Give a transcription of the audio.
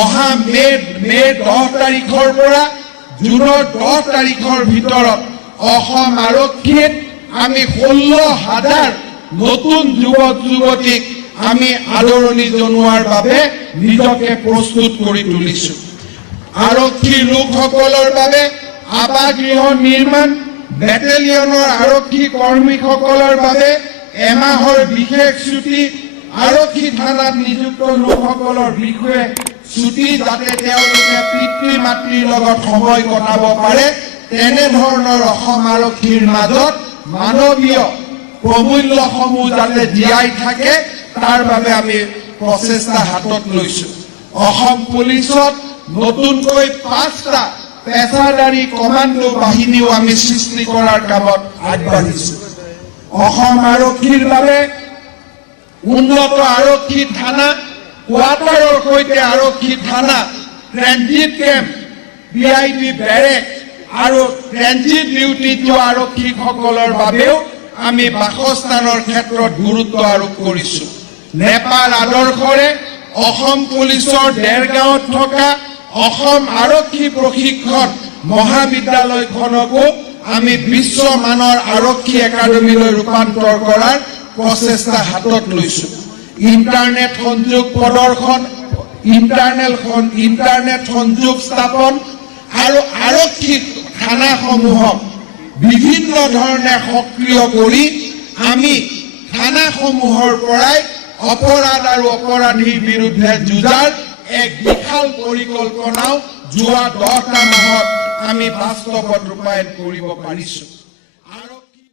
অহা মে 10 তাৰিখৰ পৰা জুনৰ 10 তাৰিখৰ ভিতৰত অসম আৰক্ষীত আমি 16,000 নতুন যুৱক যুৱতীক আমি আদৰণি জনোৱাৰ বাবে নিজকে প্ৰস্তুত কৰি তুলিছো। আৰক্ষী লোকসকলৰ বাবে আবাসগৃহ নিৰ্মাণ, বেটেলিয়নৰ আৰক্ষী কৰ্মীসকলৰ বাবে এমাহৰ বিশেষ ছুটি, আৰক্ষী থানাত নিযুক্ত লোকসকলৰ বিষয়ে ছুটি, যাতে তেওঁলোকে পিতৃ মাতৃৰ লগত সময় কটাব পাৰে, তেনেধৰণৰ অসম আৰক্ষীৰ মাজত মানৱীয় প্ৰমূল্যসমূহ যাতে জীয়াই থাকে তাৰ বাবে আমি প্ৰচেষ্টা হাতত লৈছো। অসম পুলিচত নতুনকৈ 5টা পেছাদাৰী কমাণ্ডো বাহিনীও আমি সৃষ্টি কৰাৰ কামত আগবাঢ়িছো। অসম আৰক্ষীৰ বাবে উন্নত আৰক্ষী থানা, কোৱাৰ্টাৰৰ সৈতে আৰক্ষী থানা, ট্ৰেঞ্জিট কেম্প, VIP বেৰেক আৰু ট্ৰেঞ্জিট ডিউটিত যোৱা আৰক্ষীসকলৰ বাবেও আমি বাসস্থানৰ ক্ষেত্ৰত গুৰুত্ব আৰোপ কৰিছো। নেপাল আদৰ্শৰে অসম পুলিচৰ দেৰগাঁৱত থকা অসম আৰক্ষী প্ৰশিক্ষণ মহাবিদ্যালয়খনকো আমি বিশ্বমানৰ আৰক্ষী একাডেমীলৈ ৰূপান্তৰ কৰাৰ প্ৰচেষ্টা হাতত লৈছো। ইণ্টাৰনেট সংযোগ প্ৰদৰ্শন, ইণ্টাৰনেট সংযোগ স্থাপন আৰু আৰক্ষী থানাসমূহক বিভিন্ন ধৰণে সক্ৰিয় কৰি আমি থানাসমূহৰ পৰাই অপৰাধ আৰু অপৰাধীৰ বিৰুদ্ধে যুঁজাৰ এক বিশাল পৰিকল্পনাও যোৱা 10টা মাহত আমি বাস্তৱত ৰূপায়ণ কৰিব পাৰিছো।